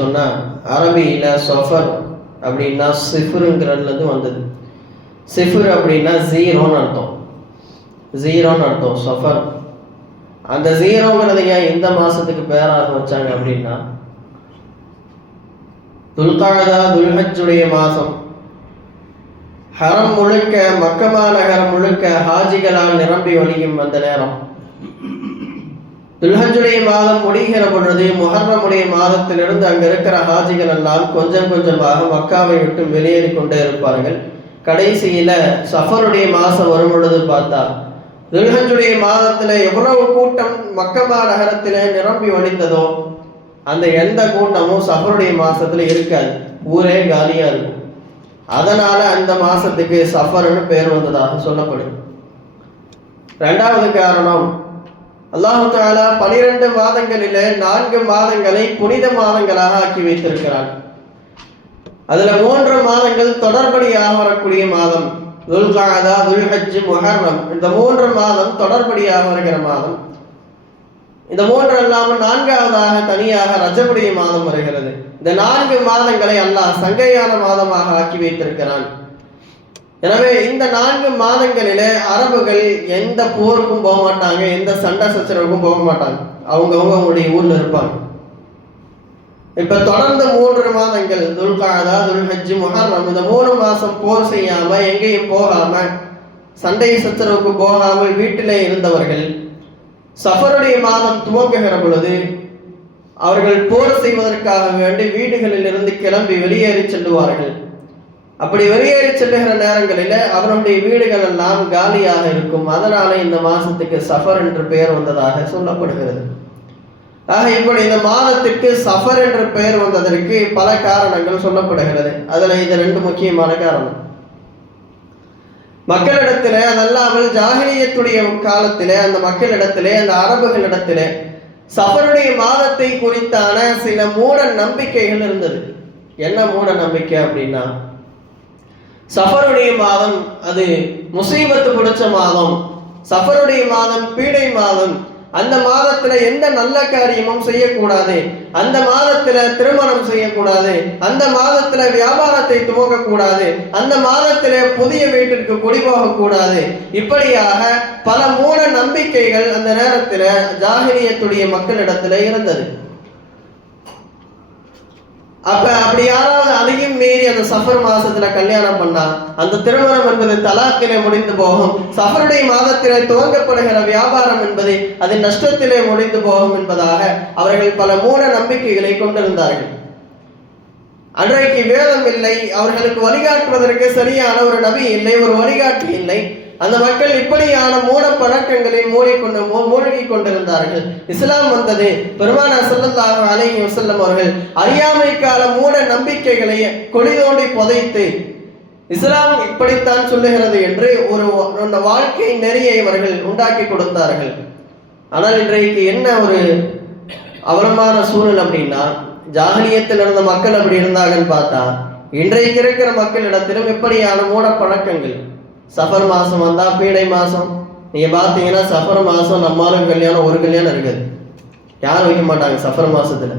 சொன்னா அரபியில சஃபர் அப்படின்னா சிஃபருங்கிறதுலேருந்து வந்தது. சிஃபர் அப்படின்னா ஜீரோன்னு அர்த்தம். ஜீரோன்னு அர்த்தம் சஃபர். அந்த ஜீரோங்கிறத ஏன் இந்த மாசத்துக்கு பேராக வச்சாங்க அப்படின்னா, துல்காதா துல்ஹஜ்ஜுடைய மாசம், ஹரம் முழுக்க மக்கமா நகரம் முழுக்க ஹாஜிகளால் நிரம்பி வழியும் அந்த நேரம். துல்ஹஜ்ஜுடைய மாதம் முடிகிற பொழுது முஹர்ரமுடைய மாதத்திலிருந்து அங்க இருக்கிற ஹாஜிகள் எல்லாம் கொஞ்சம் கொஞ்சமாக மக்காவை விட்டு வெளியேறி கொண்டே இருப்பார்கள். கடைசியில சஃபருடைய மாசம் வரும் பொழுது பார்த்தா துல்ஹஜ்ஜுடைய மாதத்துல எவ்வளவு கூட்டம் மக்கமா நகரத்திலே நிரம்பி வழிந்ததோ அந்த எந்த கூட்டமும் சஃபருடைய மாசத்துல இருக்காது, ஊரே காலியா இருக்கும். அதனால அந்த மாசத்துக்கு சஃபர்னு பேர் வந்ததாக சொல்லப்படுது. இரண்டாவது காரணம், அல்லாஹு தஆலா 12 மாதங்களிலே 4 மாதங்களை புனித மாதங்களாக ஆக்கி வைத்திருக்கிறார். அதுல 3 மாதங்கள் தொடர்படியாக வரக்கூடிய மாதம், துல்காதா துல்ஹஜ் முஹர்ரம். இந்த 3 மாதம் தொடர்படியாக வருகிற மாதம். இந்த 3 இல்லாமல் 4வதாக தனியாக ரஜபுடைய மாதம் வருகிறது. இந்த 4 மாதங்களை அல்லாஹ் சங்கையான மாதமாக ஆக்கி வைத்திருக்கிறான். எனவே இந்த 4 மாதங்களிலே அரபுகள் எந்த போருக்கும் போக மாட்டாங்க, எந்த சண்டை சச்சரவுக்கும் போக மாட்டாங்க. அவங்களுடைய ஊர்ல இருப்பாங்க. இப்ப தொடர்ந்து 3 மாதங்கள் துல்காதா துல்ஹஜ் முஹர்ரம், இந்த 3 மாசம் போர் செய்யாம எங்கேயும் போகாம சண்டை சச்சரவுக்கு போகாமல் வீட்டிலே இருந்தவர்கள் சஃபருடைய மாதம் துவங்குகிற பொழுது அவர்கள் போர் செய்வதற்காக வேண்டி வீடுகளில் இருந்து கிளம்பி வெளியேறி செல்லுவார்கள். அப்படி வெளியேறி செல்லுகிற நேரங்களில் அவருடைய வீடுகள் எல்லாம் காலியாக இருக்கும். அதனால இந்த மாசத்துக்கு சஃபர் என்று பெயர் வந்ததாக சொல்லப்படுகிறது. ஆக இப்படி இந்த மாதத்துக்கு சஃபர் என்று பெயர் வந்ததற்கு பல காரணங்கள் சொல்லப்படுகிறது. அதுல இது 2 முக்கியமான காரணம். மக்களிடத்திலே, அதல்லாமல் ஜாஹிலியத்துடைய காலத்திலே அந்த மக்களிடத்திலே, அந்த அரபுகளிடத்திலே சஃபருடைய மாதத்தை குறித்தான சில மூட நம்பிக்கைகள் இருந்தது. என்ன மூட நம்பிக்கை அப்படின்னா, சஃபருடைய மாதம் அது முசீபத்து பிடிச்ச மாதம், சஃபருடைய மாதம் பீடை மாதம், அந்த மாதத்துல எந்த நல்ல காரியமும் செய்யக்கூடாது, அந்த மாதத்துல திருமணம் செய்யக்கூடாது, அந்த மாதத்துல வியாபாரத்தை துவங்கக்கூடாது, அந்த மாதத்திலே புதிய வீட்டிற்கு குடிபோக கூடாது. இப்படியாக பல மூட நம்பிக்கைகள் அந்த நேரத்துல ஜாஹிலியத்துடைய மக்களிடத்துல இருந்தது. அப்படி யாராவது அதையும் மீறி அந்த சஃபர் மாசத்துல கல்யாணம் பண்ணா அந்த திருமணம் என்பது தலாக்கிலே முடிந்து போகும். சஃபருடைய மாதத்திலே துவங்கப்படுகிற வியாபாரம் என்பது அது நஷ்டத்திலே முடிந்து போகும் என்பதாக அவர்கள் பல மூட நம்பிக்கைகளை கொண்டிருந்தார்கள். அன்றைக்கு வேதம் இல்லை, அவர்களுக்கு வழிகாட்டுவதற்கு சரியான ஒரு நபி இல்லை, ஒரு வழிகாட்டி இல்லை. அந்த மக்கள் இப்படியான மூட பழக்கங்களில் மூழ்கி கொண்டிருந்தார்கள். இஸ்லாம் வந்தது, பெருமானார் ஸல்லல்லாஹு அலைஹி வஸல்லம் அவர்கள் அறியாமை கால மூட நம்பிக்கைகளை கொடிதோண்டி புதைத்து இஸ்லாம் இப்படித்தான் சொல்லுகிறது என்று ஒரு வாழ்க்கை நெறியை அவர்கள் உண்டாக்கி கொடுத்தார்கள். ஆனால் இன்றைக்கு என்ன ஒரு அவலமான சூழல் அப்படின்னா, ஜாஹிலியத்தில் இருந்த மக்கள் அப்படி இருந்தாங்கன்னு பார்த்தா இன்றைக்கு இருக்கிற மக்களிடத்திலும் எப்படியான மூட பழக்கங்கள். சஃபர் மாசம் வந்தா பீடை மாசம், நீங்க பாத்தீங்கன்னா சஃபர் மாசம் நம்மளும் கல்யாணம் ஒரு கல்யாணம் இருக்குது, யாரும் வைக்க மாட்டாங்க சஃபர் மாசத்துல.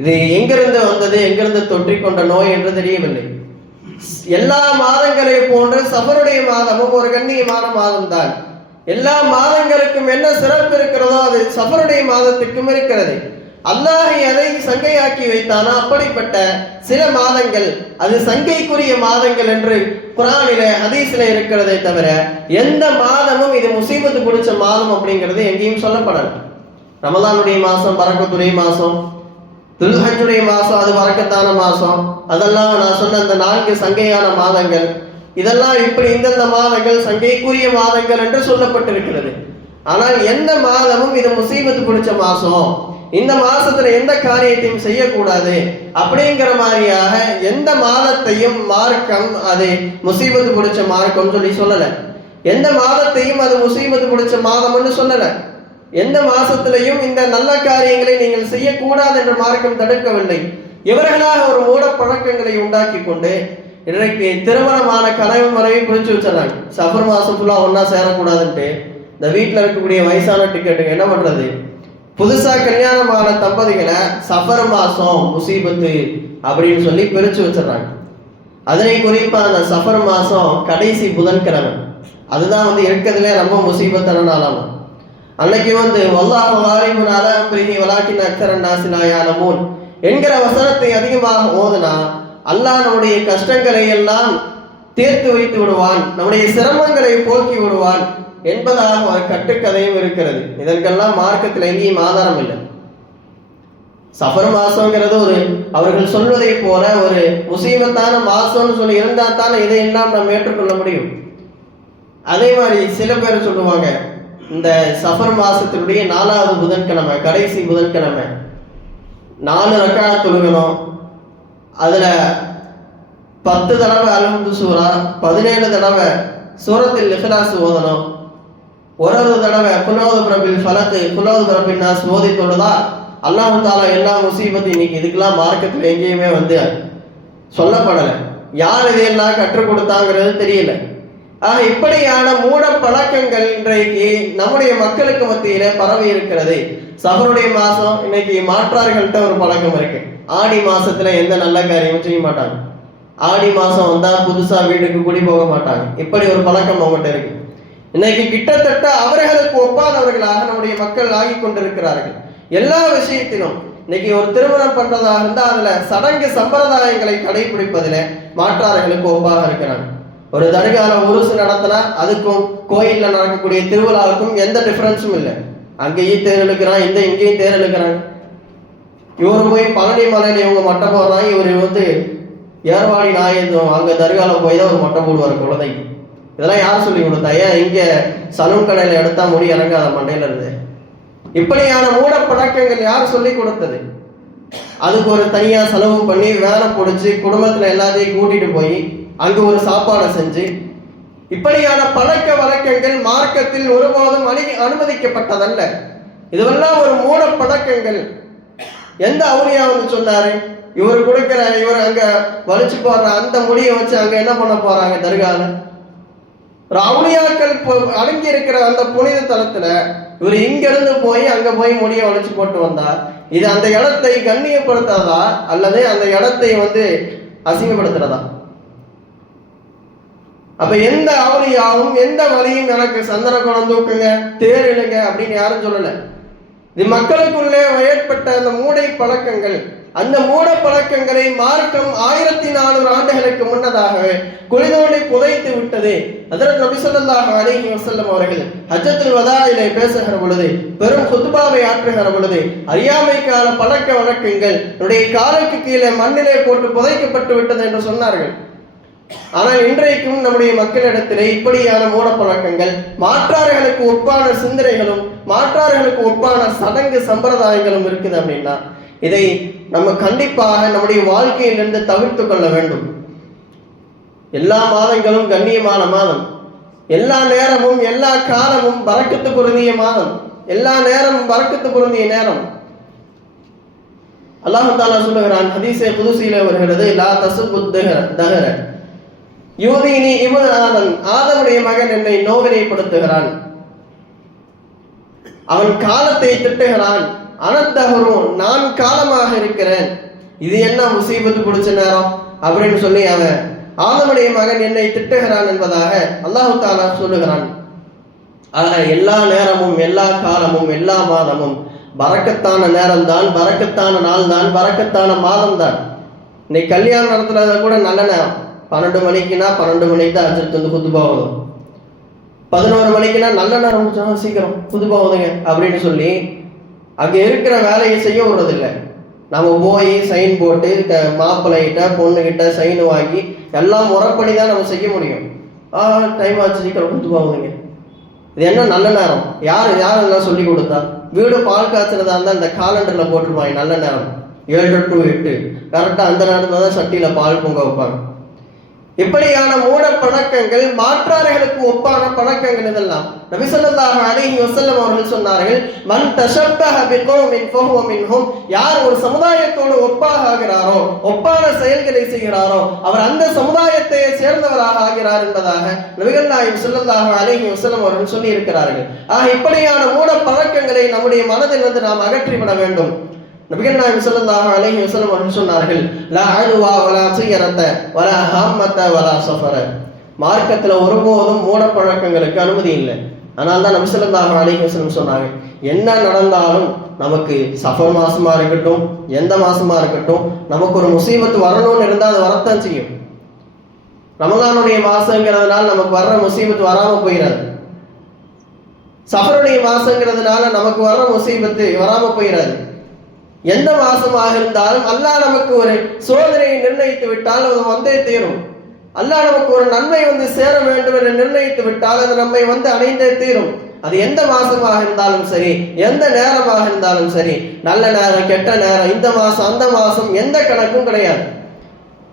இது எங்கிருந்து வந்தது, எங்கிருந்து தொற்றிக்கொண்ட நோய் என்று தெரியவில்லை. எல்லா மாதங்களை போன்று சஃபருடைய மாதமும் ஒரு கண்ணியமான மாதம் தான். எல்லா மாதங்களுக்கும் என்ன சிறப்பு இருக்கிறதோ அது சஃபருடைய மாதத்துக்கும் இருக்கிறது. அல்லாஹ் எதை சங்கையாக்கி வைத்தானோ அப்படிப்பட்ட சில மாதங்கள் அது சங்கைக்குரிய மாதங்கள் என்று குர்ஆனிலே ஹதீஸ்ல இருக்கிறதே தவிர எந்த மாதமும் இது முசீபத்து பிடிச்ச மாதம் அப்படிங்கிறது எங்கேயும் சொல்லப்படல. ரமலானுடைய மாசம் பரக்கத்துடைய மாசம், துல்ஹஜ்ஜுடைய மாசம் அது பரக்கத்தான மாசம், அதெல்லாம் நான் சொன்ன அந்த 4 சங்கையான மாதங்கள், இதெல்லாம் இப்படி இந்தந்த மாதங்கள் சங்கைக்குரிய மாதங்கள் என்று சொல்லப்பட்டிருக்கிறது. ஆனால் எந்த மாதமும் இது முசீபத்து பிடிச்ச மாசம், இந்த மாசத்துல எந்த காரியத்தையும் செய்யக்கூடாது அப்படிங்கிற மாதிரியாக எந்த மாதத்தையும் மார்க்கம் அது முசீபத்து பிடிச்ச மார்க்கம் சொல்லல. எந்த மாதத்தையும் அது முசீபத்து பிடிச்ச மாதம்னு சொல்லல. எந்த மாசத்திலையும் இந்த நல்ல காரியங்களை நீங்கள் செய்யக்கூடாது என்று மார்க்கம் தடுக்கவில்லை. இவர்களாக ஒரு மூட பழக்கங்களை உண்டாக்கி கொண்டு இன்றைக்கு திருமணமான கனவு முறையை குறிச்சு வச்சிடறாங்க. சஃபர் மாசம் ஃபுல்லா ஒன்னா சேரக்கூடாதுன்ட்டு இந்த வீட்டுல இருக்கக்கூடிய வயசான டிக்கெட்டுங்க என்ன பண்றது, புதுசா கல்யாணமான தம்பதிகளை சஃபர் மாசம் முசீபத்து அப்படின்னு சொல்லி பிரிச்சு வச்சிடறாங்க. அதனை குறிப்பா அந்த சஃபர் மாசம் கடைசி புதன்கிழமை, அதுதான் இருக்கிறதுலே ரொம்ப முசீபத்தான நாளாகும். அன்னைக்கு வல்லாஹு காலிபுன் அலா அம்ரிஹி வலாக்கின் அக்ஸரன் நாஸி லா யஅலமூன் என்கிற வசனத்தை அதிகமாக ஓதுனா அல்லாஹ் நம்முடைய கஷ்டங்களை எல்லாம் தீர்த்து வைத்து விடுவான், நம்முடைய சிரமங்களை போக்கி விடுவான் என்பதாக ஒரு கட்டுக்கதையும் இருக்கிறது. இதற்கெல்லாம் மார்க்கத்தில் எங்கேயும் ஆதாரம் இல்லை. சஃபர் மாசம்ங்கிறது அவர்கள் சொல்வதை போல ஒரு முசீபத்தான மாசம்னு சொல்லி இருந்தா தானே இதையெல்லாம் நாம் ஏற்றுக்கொள்ள முடியும். அதே மாதிரி சில பேர் சொல்லுவாங்க, இந்த சஃபர் மாசத்தினுடைய 4வது புதன்கிழமை, கடைசி புதன்கிழமை 4 ரக்காத் தொழுகணும், அதுல 10 தடவை அல்ஹம்து சூரா, 17 தடவை சூரத்தில் இஹ்லாஸ் ஓதணும், ஒரு தடவை குலௌது பிரபில் ஃபலக் குலௌது பிரபின் நாஸ் ஓதி தொழுதா அல்லாஹ் தஆலா எல்லா முசீபத்தையும் இன்னைக்கு இதுக்கெல்லாம் மார்க்கத்தில் எங்கேயுமே சொல்லப்படலை. யார் இதையெல்லாம் கற்றுக் கொடுத்தாங்கிறது தெரியல. ஆக இப்படியான மூட பழக்கங்கள் இன்றைக்கு நம்முடைய மக்களுக்கு மத்தியில பரவி இருக்கிறது. சஃபருடைய மாசம் இன்னைக்கு மாற்றார்கள்ட்ட ஒரு பழக்கம் இருக்கு. ஆடி மாசத்துல எந்த நல்ல காரியமும் செய்ய மாட்டாங்க. ஆடி மாசம் வந்தா புதுசா வீட்டுக்கு குடி போக மாட்டாங்க. இப்படி ஒரு பழக்கம் அவங்ககிட்ட இருக்கு. இன்னைக்கு கிட்டத்தட்ட அவர்களுக்கு ஒப்பானவர்களாக நம்முடைய மக்கள் ஆகி கொண்டிருக்கிறார்கள். எல்லா விஷயத்திலும் இன்னைக்கு ஒரு திருமணம் பண்றதாக இருந்தா அதுல சடங்கு சம்பிரதாயங்களை கடைபிடிப்பதில மாற்றார்களுக்கு ஒப்பாக இருக்கிறாங்க. ஒரு தர்கால உருசு நடத்தினா அதுக்கும் கோயில்ல நடக்கக்கூடிய திருவிழாவுக்கும் எந்த டிஃபரன்ஸும் இல்லை. அங்கேயும் தேர் இழுக்கிறான், இங்கேயும் தேர் இழுக்கிறாங்க. இவரு போய் பழனி மலையில இவங்க மட்டை போடுறாங்க, இவர் ஏர்வாடி நாயகம் அங்க தர்கால போய் தான் ஒரு மட்டை போடுவார் குழந்தைக்கு. இதெல்லாம் யார் சொல்லி கொடுத்தா? ஏன் இங்க சலூன் கடையில எடுத்தா முடி இறங்காத மண்டையில இருந்து? இப்படியான மூட பழக்கங்கள் யார் சொல்லி கொடுத்தது? அதுக்கு ஒரு தனியா செலவு பண்ணி வேலை பிடிச்சி குடும்பத்துல எல்லாத்தையும் கூட்டிட்டு போய் அங்கு ஒரு சாப்பாடை செஞ்சு, இப்படியான பழக்க வழக்கங்கள் மார்க்கத்தில் ஒருபோதும் அனுமதிக்கப்பட்டதல்ல. இதுவெல்லாம் ஒரு மூட பழக்கங்கள். எந்த அவுலியா சொன்னாரு? இவர் கொடுக்கிற இவர் அங்க வலிச்சு போடுற அந்த முடியை வச்சு அங்க என்ன பண்ண போறாங்க? தர்கால அவுலியாக்கள் அடங்கி இருக்கிற அந்த புனித தலத்துல இவர் இங்க இருந்து போய் அங்க போய் முடிய வலிச்சு போட்டு வந்தா இது அந்த இடத்தை கண்ணியப்படுத்தாதா அல்லது அந்த இடத்தை அசிங்கப்படுத்துறதா? அப்ப எந்த அவுலியாவும் எந்த வழியும் எனக்கு சந்தன குணம் தூக்குங்க, தேர் இழுங்க அப்படின்னு யாரும் சொல்லல. இது மக்களுக்குள்ளே ஏற்பட்ட அந்த மூடை பழக்கங்கள். அந்த மூட பழக்கங்களை மார்க்கம் 1400 ஆண்டுகளுக்கு முன்னதாகவே குளிதோண்டி புதைத்து விட்டது. ஹஜ்ரத் நபி ஸல்லல்லாஹு அலைஹி வஸல்லம் அவர்கள் ஹஜ்ஜத்துல் வதாயிலே பேசுகிற பொழுது, பெரும் குத்பாவை ஆற்றுகிற பொழுது, அறியாமை கால பழக்க வழக்கங்கள் என்னுடைய காலுக்கு கீழே மண்ணிலே போட்டு புதைக்கப்பட்டு விட்டது என்று சொன்னார்கள். ஆனால் இன்றைக்கும் நம்முடைய மக்களிடத்திலே இப்படியான மூட பழக்கங்கள், மாற்றார்களுக்கு ஒப்பான சிந்தனைகளும் மாற்றார்களுக்கு ஒப்பான சடங்கு சம்பிரதாயங்களும் இருக்குது. அப்படின்னா இதை நம்ம கண்டிப்பாக நம்முடைய வாழ்க்கையிலிருந்து தவிர்த்து கொள்ள வேண்டும். எல்லா மாதங்களும் கண்ணியமான மாதம், எல்லா நேரமும் எல்லா காலமும் பரக்கத்து பொருந்திய மாதம், எல்லா நேரமும் பரக்கத்து பொருந்திய நேரம். அல்லாஹ் தஆலா சொல்லுகிறான், ஹதீஸே குதுஸிலே வருகிறது, லா தசுபு தஹர யூதீனி இப்னு ஆதம், ஆதமுடைய மகன் என்னை நோவினைப்படுத்துகிறான், அவன் காலத்தை திட்டுகிறான், அனத்தகரும் நான் காலமாக இருக்கிறேன். இது என்ன முசீபத்து பிடிச்ச நேரம் அப்படின்னு சொல்லி அவன் ஆதமுடைய மகன் என்னை திட்டுகிறான் என்பதாக அல்லாஹ் தஆலா சொல்லுகிறான். ஆக எல்லா நேரமும் எல்லா காலமும் எல்லா மாதமும் பரக்கத்தான நேரம் தான், பரக்கத்தான நாள் தான், பரக்கத்தான மாதம் தான். இன்னைக்கு கல்யாணம் நடத்துறத கூட நல்ல நேரம். 12 மணிக்குன்னா 12 மணிக்கு தான் அஜர்த்து குத்துபா வரும். 11 மணிக்குன்னா நல்ல நேரம், சீக்கிரம் குத்துபா வதுங்க அப்படின்னு சொல்லி அங்க இருக்கிற வேலையை செய்ய விடுறதில்லை. நம்ம போய் சைன் போட்டு மாப்பிள்ளைகிட்ட பொண்ணுகிட்ட சைன் வாங்கி எல்லாம் முறைப்படி தான் நம்ம செய்ய முடியும். டைம் ஆச்சு, சீக்கிரம் குத்துபா வதுங்க. இது என்ன நல்ல நேரம்? யாரெல்லாம் சொல்லி கொடுத்தா? வீடு பால் காய்ச்சறதா இருந்தால் இந்த காலண்டர்ல போட்டுருவாங்க நல்ல நேரம் 7 to 8 கரெக்டா அந்த நேரத்துல தான் சட்டியில பால் பொங்க வைப்பாங்க. இப்படியான மூட பழக்கங்கள், மாற்றார்களுக்கு ஒப்பான பழக்கங்கள் இதெல்லாம். நபி ஸல்லல்லாஹு அலைஹி வஸல்லம் அவர்கள் சொன்னார்கள், மன் தஷப்பஹ பிகௌமின் ஃபஹுவ மின்ஹும், யார் ஒரு சமுதாயத்தோடு ஒப்பாக ஆகிறாரோ ஒப்பான செயல்களை செய்கிறாரோ அவர் அந்த சமுதாயத்தை சேர்ந்தவராக ஆகிறார் என்பதாக நபிகள் நாயகம் ஸல்லல்லாஹு அலைஹி வஸல்லம் அவர்கள் சொல்லி இருக்கிறார்கள். இப்படியான மூட பழக்கங்களை நம்முடைய மனதில் நாம் அகற்றிவிட வேண்டும். நபிகள் நாயகம் ஸல்லல்லாஹு அலைஹி வஸல்லம் அவர்கள் சொன்னார்கள், லா அல்வா வலா சியரத வலா ஹாமத வலா சஃபர. மார்க்கத்துல ஒருபோதும் மூட பழக்கங்களுக்கு அனுமதி இல்லை. ஆனால் தான் நபி ஸல்லல்லாஹு அலைஹி வஸல்லம் சொன்னாங்க, என்ன நடந்தாலும் நமக்கு சஃபர் மாசமா இருக்கட்டும், எந்த மாசமா இருக்கட்டும், நமக்கு ஒரு முசீபத்து வரணும்னு இருந்தால் அது வரத்தான் செய்யும். ரமலானுடைய மாசங்கிறதுனால நமக்கு வர்ற முசீபத்து வராம போயிடாது. சஃபருடைய மாசங்கிறதுனால நமக்கு வர்ற முசீபத்து வராம போயிடாது. எந்த மாசமாக இருந்தாலும் அல்லாஹ் நமக்கு ஒரு சோதனையை நிர்ணயித்து விட்டால் அது வந்தே தீரும். அல்லாஹ் நமக்கு ஒரு நன்மை சேர வேண்டும் என்று நிர்ணயித்து விட்டால் அது நம்மை அடைந்தே தீரும். அது எந்த மாசமாக இருந்தாலும் சரி, எந்த நேரமாக இருந்தாலும் சரி, நல்ல நேரம் கெட்ட நேரம், இந்த மாசம் அந்த மாசம், எந்த கணக்கும் கிடையாது.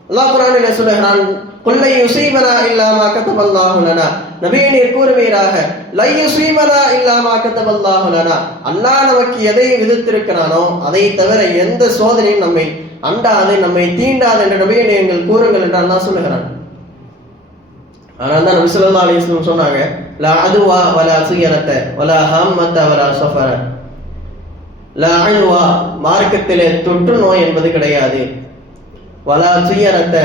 அல்லாஹ் குர்ஆனிலே சொல்கிறான், குல்லை யுஸீபனா இல்லா மா கதபல்லாஹு லனா. நபியே நீர் கூறுவீராக, லை யுஸீபனா இல்லா மா கதபல்லாஹு லனா. அல்லாஹ் நமக்கு எதை விதித்திருக்கிறானோ அதை தவிர எந்த சோதனையும் நம்மை அண்டாது, நம்மை தீண்டாது என்ற நபியே நீங்கள் கூறுங்கள் என்று அல்லாஹ் சொல்லுகிறான். ஆனால் தான் நபி ஸல்லல்லாஹு அலைஹி வஸல்லம் சொன்னாங்க, லா அதுவா வலா சியரத வலா ஹாமத வலா சஃபர. லா அதுவா மார்க்கத்திலே தொற்று நோய் என்பது கிடையாது. வலா சியரத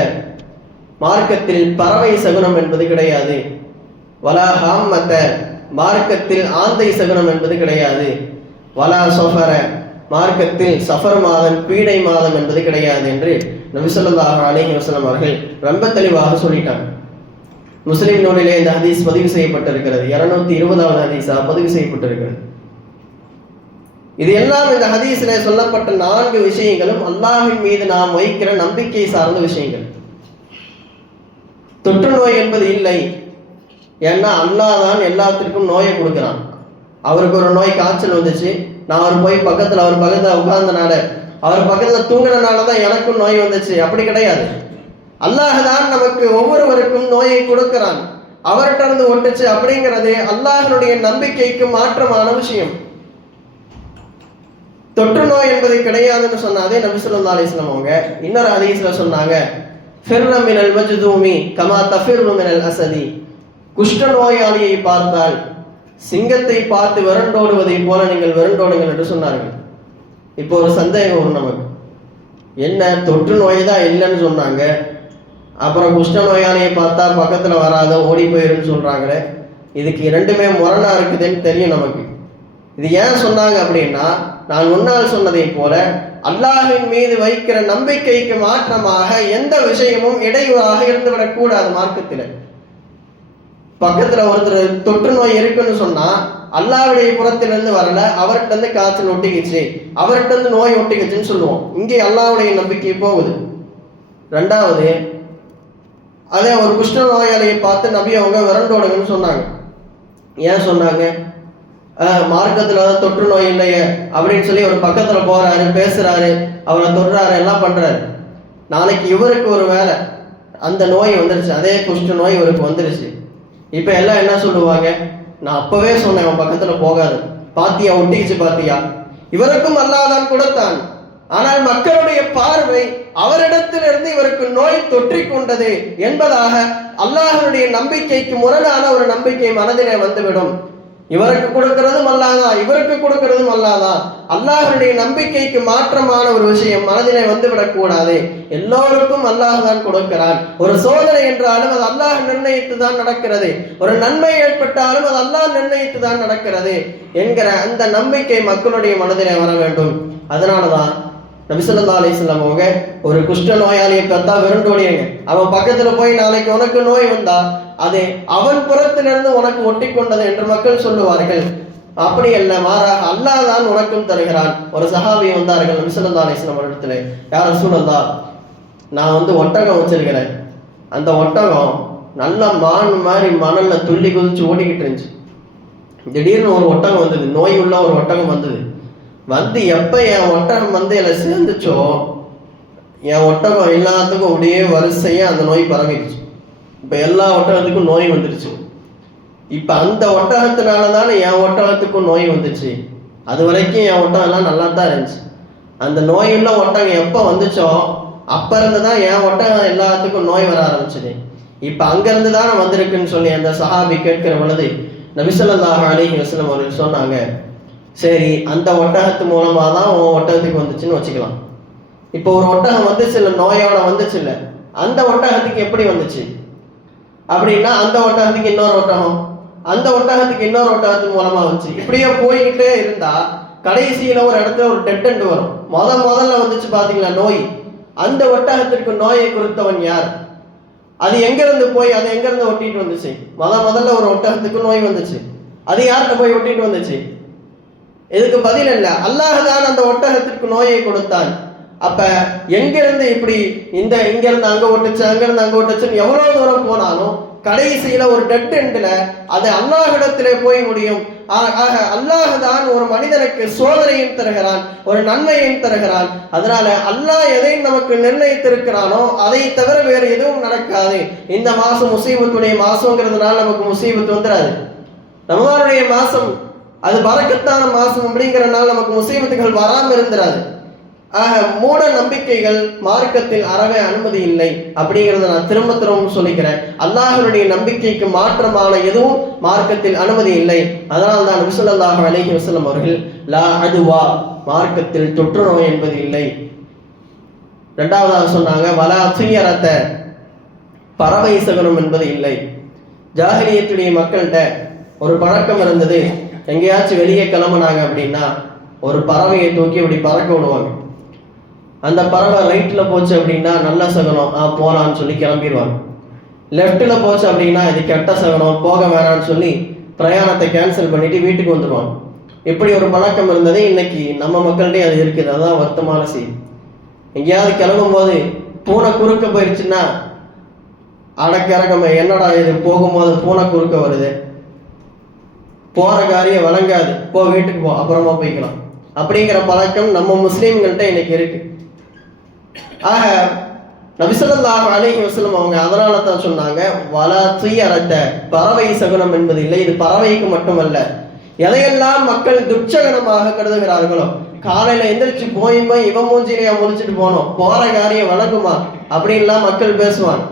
மார்க்கத்தில் பறவை சகுனம் என்பது கிடையாது. வலா ஹாமத மார்க்கத்தில் ஆந்தை சகுனம் என்பது கிடையாது. வலா சஃபர மார்க்கத்தில் சஃபர் மாதம் பீடை மாதம் என்பது கிடையாது என்று நபி ஸல்லல்லாஹு அலைஹி வஸல்லம் அவர்கள் ரொம்ப தெளிவாக சொல்லிட்டாங்க. முஸ்லிம் நூலிலே இந்த ஹதீஸ் பதிவு செய்யப்பட்டிருக்கிறது. 220வது ஹதீஸா பதிவு செய்யப்பட்டிருக்கிறது. இது எல்லாம் இந்த ஹதீஸிலே சொல்லப்பட்ட 4 விஷயங்களும் அல்லாஹ்வின் மீது நாம் வைக்கிற நம்பிக்கை சார்ந்த விஷயங்கள். தொற்று நோய் என்பது இல்லை. ஏன்னா அல்லாஹ் தான் எல்லாத்திற்கும் நோயை கொடுக்கிறான். அவருக்கு ஒரு நோய் காய்ச்சல் வந்துச்சு, நான் அவர் போய் பக்கத்துல அவர் பக்கத்துல உட்கார்ந்தனால, அவர் பக்கத்துல தூங்கினாலதான் எனக்கும் நோய் வந்துச்சு, அப்படி கிடையாது. அல்லாஹ் தான் நமக்கு ஒவ்வொருவருக்கும் நோயை கொடுக்கிறான். அவர்கிட்ட இருந்து ஒட்டுச்சு அப்படிங்கிறது அல்லாஹ்வுடைய நம்பிக்கைக்கு மாற்றமான விஷயம். தொற்று நோய் என்பது கிடையாதுன்னு சொன்னாதே நபி ஸல்லல்லாஹு அலைஹி வஸல்லம் அவங்க இன்னொரு ஹதீஸ்ல சொன்னாங்க, ஃபிர்ர மினல் மஜ்தூமி கமா தஃபிர்ரு மினல் அஸதி. குஷ்ட நோயாளியை பார்த்தால் சிங்கத்தை பார்த்து விரண்டோடுவதை போல நீங்கள் விரண்டோடுங்கள் என்று சொன்னார்கள். இப்போ ஒரு சந்தேகம் வரும் நமக்கு, என்ன தொற்று நோய் தான் இல்லைன்னு சொன்னாங்க, அப்புறம் குஷ்ட நோயாளியை பார்த்தா பக்கத்துல வராத ஓடி போயிருன்னு சொல்றாங்களே, இதுக்கு இரண்டுமே முரணா இருக்குதுன்னு தெரியும் நமக்கு. இது ஏன் சொன்னாங்க அப்படின்னா, நான் முன்னால் சொன்னதை போல அல்லாஹ்வின் மீது வைக்கிற நம்பிக்கைக்கு மாற்றமாக எந்த விஷயமும் இடையூறாக இருந்துவிடக் கூடாது. மார்க்கத்தில் பக்கத்துல ஒருத்தர் தொற்று நோய் இருக்குன்னு சொன்னா அல்லாஹ்வுடைய புறத்திலிருந்து வரல, அவர்கிட்ட இருந்து காய்ச்சல் ஒட்டிக்கிச்சு, அவர்கிட்ட இருந்து நோய் ஒட்டிக்கிச்சுன்னு சொல்லுவோம். இங்கே அல்லாஹ்வுடைய நம்பிக்கை போகுது. 2வது, அதே ஒரு குஷ்ட நோயாளியை பார்த்து நபி அவங்க விரண்டோடுங்கன்னு சொன்னாங்க. ஏன் சொன்னாங்க? மார்க்கத்துல தான் தொற்று நோய் இல்லையே அப்படின்னு சொல்லி ஒரு பக்கத்துல போறாரு, பேசுறாரு, அவரை தொடுறாரு, எல்லாம் பண்றாரு. நாளைக்கு இவருக்கு ஒரு வேலை அந்த நோய் வந்துருச்சு, அதே குஷ்ட நோய் இவருக்கு வந்துருச்சு. இப்ப எல்லாம் என்ன சொல்லுவாங்க, நான் அப்பவே சொன்னேன் அவன் பக்கத்துல போகாது, பாத்தியா ஒட்டிக்கிச்சு பாத்தியா. இவருக்கும் அல்லாஹ் தான் கொடுத்தான், ஆனால் மக்களுடைய பார்வை அவரிடத்திலிருந்து இவருக்கு நோய் தொற்றிக் கொண்டது என்பதாக அல்லாஹ்வுடைய நம்பிக்கைக்கு முரணான ஒரு நம்பிக்கை மனதிலே வந்துவிடும். இவருக்கு கொடுக்கிறதும் அல்லாஹ்தான், இவருக்கு கொடுக்கிறதும் அல்லாஹ்தான். அல்லாஹ்வுடைய நம்பிக்கைக்கு மாற்றமான ஒரு விஷயம் மனதிலே வந்துவிடக் கூடாது. எல்லோருக்கும் அல்லாஹ் தான் கொடுக்கிறான். ஒரு சோதனை என்றாலும் அது அல்லாஹ் நிர்ணயித்து தான் நடக்கிறது. ஒரு நன்மை ஏற்பட்டாலும் அது அல்லாஹ் நிர்ணயித்து தான் நடக்கிறது என்கிற அந்த நம்பிக்கை மக்களுடைய மனதிலே வர வேண்டும். அதனாலதான் நபி ஸல்லல்லாஹு அலைஹி வஸல்லம் அவங்க ஒரு குஷ்ட நோயாளியை பார்த்தா விரண்டோடியங்க, அவன் பக்கத்துல போய் நாளைக்கு உனக்கு நோய் வந்தா அது அவன் புறத்திலிருந்து உனக்கு ஒட்டி கொண்டது என்று மக்கள் சொல்லுவார்கள். அப்படி அல்ல, மாறாக அல்லாஹ் தான் உனக்கும் தருகிறான். ஒரு சஹாபி வந்தார்கள் நபி ஸல்லல்லாஹு அலைஹி வஸல்லம் இடத்துல, யா ரசூலல்லாஹ், நான் ஒட்டகம் வச்சிருக்கிறேன், அந்த ஒட்டகம் நல்ல மான் மாதிரி மணல்ல துள்ளி குதிச்சு ஓடிக்கிட்டு இருந்துச்சு. திடீர்னு ஒரு ஒட்டகம் வந்தது, நோய் உள்ள ஒரு ஒட்டகம் வந்தது. எப்ப என் ஒட்டகம் இதுல சேர்ந்துச்சோ, என் ஒட்டகம் எல்லாத்துக்கும் அப்படியே வரிசையா அந்த நோய் பரவிடுச்சு. இப்ப எல்லா ஒட்டகத்துக்கும் நோய் வந்துருச்சு. இப்ப அந்த ஒட்டகத்தினாலதானே என் ஒட்டகத்துக்கும் நோய் வந்துச்சு. அது வரைக்கும் என் ஒட்டகம் எல்லாம் நல்லா தான் இருந்துச்சு. அந்த நோயுள்ள ஒட்டகம் எப்ப வந்துச்சோ அப்ப இருந்துதான் என் ஒட்டகம் எல்லாத்துக்கும் நோய் வர ஆரம்பிச்சது, இப்ப அங்கிருந்து தான் வந்திருக்குன்னு சொல்லி அந்த சஹாபி கேட்கிற பொழுது நபி ஸல்லல்லாஹு அலைஹி வஸல்லம் அவர்கள் சொன்னாங்க, சரி அந்த ஒட்டகத்து மூலமா தான் உன் ஒட்டகத்துக்கு வந்துச்சுன்னு வச்சுக்கலாம். இப்போ ஒரு ஒட்டகம் வந்துச்சு இல்லை, நோயோட வந்துச்சு இல்லை, அந்த ஒட்டகத்துக்கு எப்படி வந்துச்சு அப்படின்னா அந்த ஒட்டகத்துக்கு இன்னொரு ஒட்டகம், அந்த ஒட்டகத்துக்கு இன்னொரு ஒட்டகத்து மூலமா வந்துச்சு. இப்படியே போய்கிட்டே இருந்தா கடைசியில ஒரு இடத்துல ஒரு டெட் எண்ட் வரும். முதல்ல வந்துச்சு பாத்தீங்களா நோய், அந்த ஒட்டகத்திற்கு நோயை கொடுத்தவன் யார்? அது எங்கிருந்து போய் அது எங்கிருந்து ஒட்டிட்டு வந்துச்சு? முதல்ல ஒரு ஒட்டகத்துக்கு நோய் வந்துச்சு, அது யார்கிட்ட போய் ஒட்டிட்டு வந்துச்சு? இதுக்கு பதில் இல்ல, அல்லாஹ் தான் அந்த ஒட்டகத்திற்கு நோயை கொடுத்தான். அப்ப எங்கிருந்து இப்படி இங்கிருந்து அங்க ஒட்டுச்சு, அங்கிருந்து அங்க ஒட்டுச்சுன்னு எவ்வளவு தூரம் போனாலும் கடைசியில ஒரு டெட் எண்ட்ல அது அல்லாஹ்விடத்திலே போய் முடியும். ஆக அல்லாஹ் தான் ஒரு மனிதனுக்கு சோதனையும் தருகிறான், ஒரு நன்மையையும் தருகிறான். அதனால அல்லாஹ் எதை நமக்கு நிர்ணயித்திருக்கிறானோ அதை தவிர வேறு எதுவும் நடக்காது. இந்த மாசம் முசீபத்துடைய மாசங்கிறதுனால நமக்கு முசீபத்து வந்துடாது. ரமலானுடைய மாசம் அது பரக்கத்தான மாசம் அப்படிங்கிறனால நமக்கு முசீபத்துகள் வராமல் இருந்துடாது. ஆக மூட நம்பிக்கைகள் மார்க்கத்தில் அறவே அனுமதி இல்லை அப்படிங்கிறத நான் திரும்ப சொல்லிக்கிறேன். அல்லாஹ்வுடைய நம்பிக்கைக்கு மாற்றமான எதுவும் மார்க்கத்தில் அனுமதி இல்லை. அதனால் தான் நபி ஸல்லல்லாஹு அலைஹி வஸல்லம் அவர்கள் லா அதுவா, மார்க்கத்தில் தொற்று நோய் என்பது இல்லை. இரண்டாவதாக சொன்னாங்க வலா துயரத்த, பறவை சகுனம் என்பது இல்லை. ஜாஹிலியத்துடைய மக்கள்கிட்ட ஒரு பழக்கம் இருந்தது, எங்கேயாச்சும் வெளியே கிளம்புனாங்க அப்படின்னா ஒரு பறவையை தூக்கி இப்படி பறக்க விடுவாங்க. அந்த பறவை ரைட்ல போச்சு அப்படின்னா நல்ல சகுனம், போலான்னு சொல்லி கிளம்பிடுவாங்க. லெஃப்ட்ல போச்சு அப்படின்னா இது கெட்ட சகுனம், போக வேணான்னு சொல்லி பிரயாணத்தை கேன்சல் பண்ணிட்டு வீட்டுக்கு வந்துடுவாங்க. இப்படி ஒரு பழக்கம் இருந்தது. இன்னைக்கு நம்ம மக்கள்கிட்டே அது இருக்குது. அதுதான் வருத்தமான செய்தி. எங்கேயாவது கிளம்பும் போது பூனை குறுக்க போயிடுச்சுன்னா அடக்கிறகமே, என்னடா இது போகும்போது பூனை குறுக்க வருது, போற காரியம் வழங்காது, போ வீட்டுக்கு போ, அப்புறமா போய்க்கலாம் அப்படிங்கிற பழக்கம் நம்ம முஸ்லீம்கள்ட்ட இன்னைக்கு இருக்கு. ஆக நபி ஸல்லல்லாஹு அலைஹி வஸல்லம் அவங்க அதனால தான் சொன்னாங்க வலா துயரத்த, பறவை சகுனம் என்பது இல்லை. இது பறவைக்கு மட்டுமல்ல, எதையெல்லாம் மக்கள் துச்சகனமாக கருதுகிறார்களோ, காலையில எந்திரிச்சு போய் இவன் மூஞ்சிலையா முடிச்சுட்டு போனோம், போற காரியம் வழங்குமா அப்படின்லாம் மக்கள் பேசுவாங்க.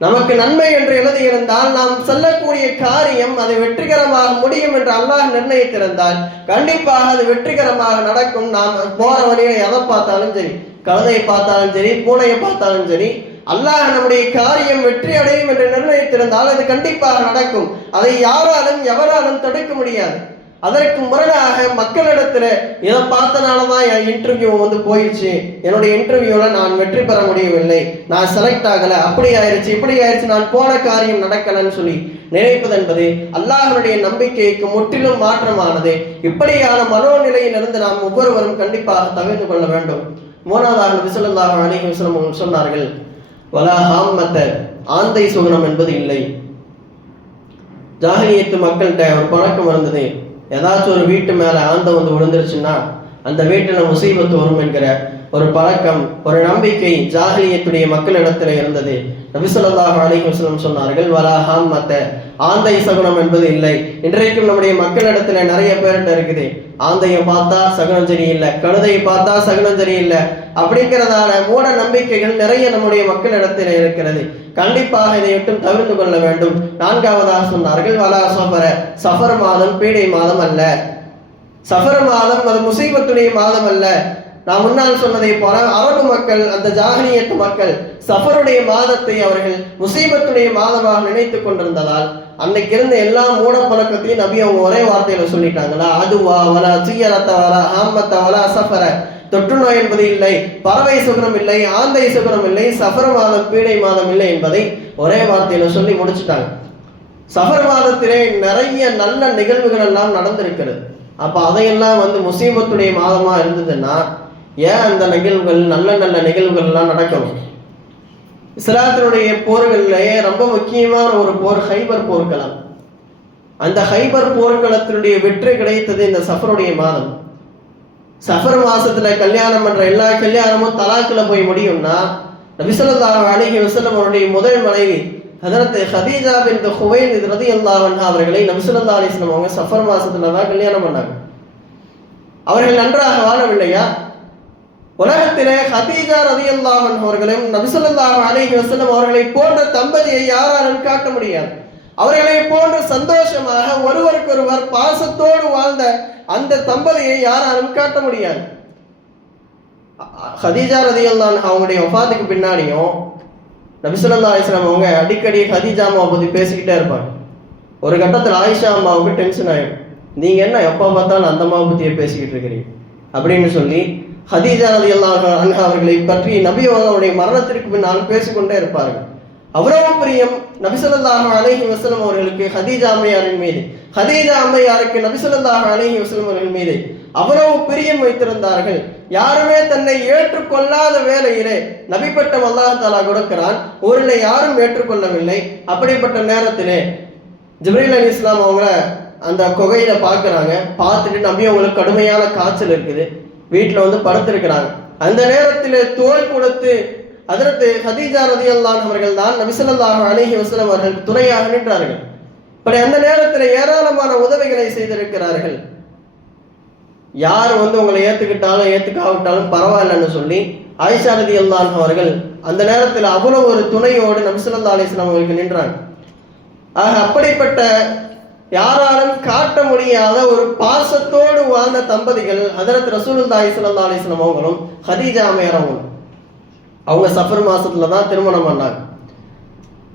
நமக்கு நன்மை என்று எழுதி இருந்தால் நாம் சொல்லக்கூடிய காரியம் அது வெற்றிகரமாக முடியும் என்று அல்லாஹ் நிர்ணயித்திருந்தால் கண்டிப்பாக அது வெற்றிகரமாக நடக்கும். நாம் போற வழியை எதை பார்த்தாலும் சரி, கழுதையை பார்த்தாலும் சரி, பூனையை பார்த்தாலும் சரி, அல்லாஹ் நம்முடைய காரியம் வெற்றி அடையும் என்று நிர்ணயித்திருந்தால் அது கண்டிப்பாக நடக்கும். அதை யாராலும் எவராலும் தடுக்க முடியாது. அதற்கு முரணாக மக்களிடத்துல இதை பார்த்தனாலதான் என் இன்டர்வியூ போயிடுச்சு, என்னுடைய இன்டர்வியூல நான் வெற்றி பெற முடியவில்லை, நான் செலக்ட் ஆகல, அப்படி ஆயிடுச்சு இப்படி ஆயிடுச்சு, நான் போன காரியம் நடக்கலன்னு சொல்லி நினைப்பது என்பது அல்லாஹ்வுடைய நம்பிக்கைக்கு முற்றிலும் மாற்றமானது. இப்படியான மனோநிலையிலிருந்து நாம் ஒவ்வொருவரும் கண்டிப்பாக தவிர்த்து கொள்ள வேண்டும். மூணாவதாக நபி ஸல்லல்லாஹு அலைஹி வஸல்லம் சொன்னார்கள் வலா ஹாம்மத, ஆந்தை சுகுனம் என்பது இல்லை. ஜாஹிலியத்து மக்கள்கிட்ட ஒரு பழக்கம் இருந்தது, ஏதாச்சும் ஒரு வீட்டு மேல ஆந்தை விழுந்துருச்சுன்னா அந்த வீட்டுல முசீபத்து வரும் என்கிற ஒரு பழக்கம், ஒரு நம்பிக்கை ஜாஹிலியத்துடைய மக்களிடத்துல இருந்தது. நபி ஸல்லல்லாஹு அலைஹி வஸல்லம் சொன்னார்கள் வலா ஹாம்மத, ஆந்தை சகுனம் என்பது இல்லை. இன்றைக்கும் நம்முடைய மக்களிடத்துல நிறைய பேர்கிட்ட இருக்குது, ஆந்தையை பார்த்தா சகுனம் சரியில்லை, கழுதையை பார்த்தா சகுனம் சரியில்லை அப்படிங்கிறதான மூட நம்பிக்கைகள் நிறைய நம்முடைய மக்களிடத்தில் இருக்கிறது. கண்டிப்பாக இதை விட்டும் தவிர்த்து கொள்ள வேண்டும். நான்காவதாக சொன்னார்கள் வலா சஃபர, சஃபர் மாதம் பீடை மாதம் அல்ல. சஃபர் மாதம் அது முசீபத்துடைய மாதம் அல்ல. நான் முன்னால் சொன்னதை போல அரபு மக்கள், அந்த ஜாஹிலியத்து மக்கள் சஃபருடைய மாதத்தை அவர்கள் முசீபத்துடைய மாதமாக நினைத்துக் கொண்டிருந்ததால் அன்னைக்கு இருந்த எல்லா மூட பழக்கத்தையும் நபி அவங்க ஒரே வார்த்தையில சொல்லிட்டாங்களா, அதுவா வலா துயரத்த வலா ஹாம்மத்த வலா சஃபர, தொற்று நோய் என்பது இல்லை, பறவை சுகுனம் இல்லை, ஆந்தை சுகுனம் இல்லை, சஃபர் மாதம் பீடை மாதம் இல்லை என்பதை ஒரே வார்த்தையில சொல்லி முடிச்சுட்டாங்க. சஃபர் மாதத்திலே நிறைய நல்ல நிகழ்வுகள் எல்லாம் நடந்திருக்கிறது. அப்ப அதையெல்லாம் முசீபத்துடைய மாதமா இருந்ததுன்னா ஏன் அந்த நிகழ்வுகள், நல்ல நல்ல நிகழ்வுகள் எல்லாம் நடக்கணும்? இஸ்லாத்தினுடைய போர்களிலேயே ரொம்ப முக்கியமான ஒரு போர் ஹைபர் போர்க்களம். அந்த ஹைபர் போர்க்களத்தினுடைய வெற்றி கிடைத்தது இந்த சஃபருடைய மாதம். சஃபர் மாசத்துல கல்யாணம் பண்ற எல்லா கல்யாணமும் தலாக்குல போய் முடியும்னா நபி ஸல்லல்லாஹு அலைஹி வஸல்லம் அவருடைய முதல் மனைவி ஹஜரத் ஹதீஜா பின்த் குவைலித் ரலியல்லாஹு அன்ஹா அவர்களை நபி ஸல்லல்லாஹு அலைஹி வஸல்லம் அவங்க சஃபர் மாசத்துல தான் கல்யாணம் பண்ணாங்க. அவர்கள் நன்றாக வாழவில்லையா? உலகத்திலே ஹதீஜா ரலியல்லாஹு அன்ஹா அவர்களும் நபி ஸல்லல்லாஹு அலைஹி வஸல்லம் அவர்களை போன்ற தம்பதியை யாராலும் காட்ட முடியாது. அவர்களை போன்ற சந்தோஷமாக ஒருவருக்கொருவர் பாசத்தோடு வாழ்ந்த அந்த தம்பதியை யாராலும் காட்ட முடியாது. ஹதீஜா ரலியல்லாஹு அன்ஹா அவங்களுடைய வஃபாத்துக்கு பின்னாடியும் நபி ஸல்லல்லாஹு அலைஹி வஸல்லம் அவங்க அடிக்கடி ஹதீஜா அம்மாவை பற்றி பேசிக்கிட்டே இருப்பாங்க. ஒரு கட்டத்தில் ஆயிஷா அம்மாவுக்கு டென்ஷன் ஆயிடும். நீங்க என்ன எப்போ பார்த்தாலும் அந்த அம்மாவை பற்றியே பேசிக்கிட்டு இருக்கிறீங்க அப்படின்னு சொல்லி ஹதீஜா ரலியல்லாஹு அன்ஹா அவர்களை பற்றி நபி அவர்களுடைய மரணத்திற்கு பின்னால் பேசிக்கொண்டே இருப்பார்கள். அவ்வளவு பிரியம் நபி ஸல்லல்லாஹு அலைஹி வஸல்லம் அவர்களுக்கு ஹதீஜா அம்மையாரின் மீது, ஹதீஜா அம்மையாருக்கு நபி ஸல்லல்லாஹு அலைஹி வஸல்லம் அவர்கள் மீது அவ்வளவு பிரியம் வைத்திருந்தார்கள். யாருமே தன்னை ஏற்றுக்கொள்ளாத வேளையிலே நபி பட்டம் அல்லாஹ் தஆலா கொடுக்கிறான். ஊரில் யாரும் ஏற்றுக்கொள்ளவில்லை. அப்படிப்பட்ட நேரத்திலே ஜிப்ரீல் அலைஹிஸ்ஸலாம் அவங்கள அந்த குகையில பார்க்குறாங்க. பார்த்துட்டு நபி அவங்களுக்கு கடுமையான காய்ச்சல் இருக்குது, வீட்டில் வந்து படுத்திருக்கிறாங்க. அந்த நேரத்தில் தோள் கொடுத்து ஹஜ்ரத் ஹதீஜா ரலியல்லாஹு அன்ஹா அவர்கள் தான் நபி ஸல்லல்லாஹு அலைஹி வஸல்லம் அவர்களுக்கு துணையாக நின்றார்கள். அப்படி அந்த நேரத்தில் ஏராளமான உதவிகளை செய்திருக்கிறார்கள். யார் வந்து உங்களை ஏற்றுக்கிட்டாலும் ஏற்றுக்காவிட்டாலும் பரவாயில்லன்னு சொல்லி ஆயிஷா ரலியல்லாஹு அன்ஹா அவர்கள் அந்த நேரத்தில் அவ்வளவு ஒரு துணையோடு நபி ஸல்லல்லாஹு அலைஹி வஸல்லம் அவர்களுக்கு நின்றாங்க. ஆக அப்படிப்பட்ட யாராலும் காட்ட முடியாத ஒரு பாசத்தோடு வாழ்ந்த தம்பதிகள் ஹஜ்ரத் ரசூலுல்லாஹி ஸல்லல்லாஹு அலைஹி வஸல்லம் அவங்களும் ஹதீஜா அம்மையார் அவங்களும். அவங்க சஃபர் மாசத்துல தான் திருமணம் பண்ணாங்க.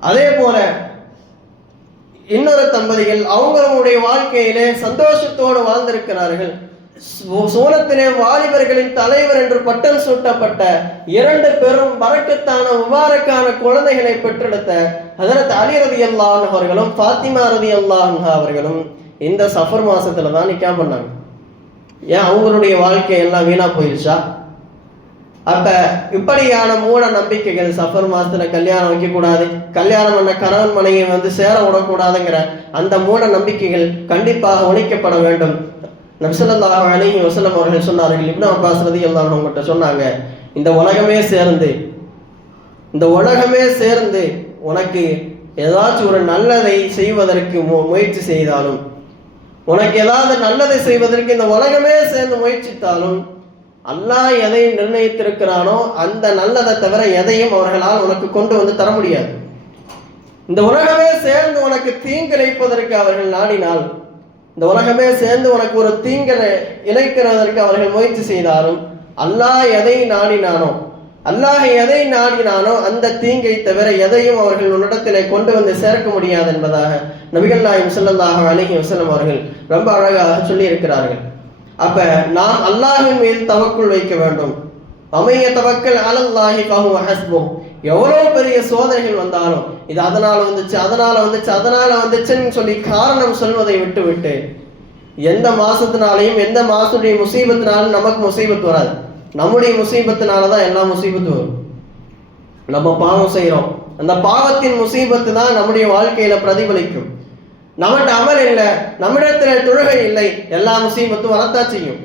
அதே போல இன்னொரு தம்பதிகள் அவங்களுடைய வாழ்க்கையிலே சந்தோஷத்தோடு வாழ்ந்திருக்கிறார்கள். சூனத்திலே வாலிபர்களின் தலைவர் என்று பட்டம் சூட்டப்பட்ட 2 பெரும் பரக்கத்தான முபாரக்கான குழந்தைகளை பெற்றெடுத்த ஹஜ்ரத் அலி ரலியல்லாஹு அன்ஹு அவர்களும் ஃபாத்திமா ரலியல்லாஹு அன்ஹா அவர்களும் இந்த சஃபர் மாசத்துல தான் நிக்கா பண்ணாங்க. ஏன் அவங்களுடைய வாழ்க்கை எல்லாம் வீணா போயிருச்சா? அப்ப இப்படியான மூட நம்பிக்கைகள் சஃபர் மாசத்துல கல்யாணம் வைக்க கூடாது, கல்யாணம் பண்ண கணவன் மனைவியை வந்து சேர விடக்கூடாதுங்கிற அந்த மூட நம்பிக்கைகள் கண்டிப்பாக ஒழிக்கப்பட வேண்டும். நபி ஸல்லல்லாஹு அலைஹி வஸல்லம் அவர்கள் சொன்னார்கள், இப்னு அப்பாஸ் ரலியல்லாஹு அன்ஹு கிட்ட சொன்னாங்க, இந்த உலகமே சேர்ந்து உனக்கு ஏதாச்சும் ஒரு நல்லதை செய்வதற்கு முயற்சி செய்தாலும், உனக்கு ஏதாவது நல்லதை செய்வதற்கு இந்த உலகமே சேர்ந்து முயற்சித்தாலும் அல்லாஹ் எதை நிர்ணயித்திருக்கிறானோ அந்த நல்லதை தவிர எதையும் அவர்களால் உனக்கு கொண்டு வந்து தர முடியாது. இந்த உலகமே சேர்ந்து உனக்கு தீங்கிழைப்பதற்கு அவர்கள் நாடினால், இந்த உலகமே சேர்ந்து உனக்கு ஒரு தீங்கை இழைக்கிறதற்கு அவர்கள் முயற்சி செய்தாலும் அல்லாஹ் எதை நாடினானோ அந்த தீங்கை தவிர எதையும் அவர்கள் உன்னிடத்திலே கொண்டு வந்து சேர்க்க முடியாது என்பதாக நபிகள் நாயகம் ஸல்லல்லாஹு அலைஹி வஸல்லம் அவர்கள் ரொம்ப அழகாக சொல்லி இருக்கிறார்கள். அப்ப நாம் அல்லாஹ்வின் மீது தவக்குள் வைக்க வேண்டும். அமைய தவக்கல் அலல்லாஹி ஃபஹுவ ஹஸ்புஹ். எவ்வளவு பெரிய சோதனைகள் வந்தாலும் இது அதனால வந்துச்சுன்னு சொல்லி காரணம் சொல்வதை விட்டு எந்த மாசத்தினாலையும் எந்த மாசுடைய முசீபத்தினாலும் நமக்கு முசீபத்து வராது. நம்முடைய முசீபத்தினாலதான் எல்லா முசீபத்து வரும். நம்ம பாவம் செய்யறோம், அந்த பாவத்தின் முசீபத்து தான் நம்முடைய வாழ்க்கையில பிரதிபலிக்கும். நம்மகிட்ட அமல் இல்லை, நம்மிடத்துல தொழுகை இல்லை, எல்லா முசீபத்தும் வரத்தான் செய்யும்.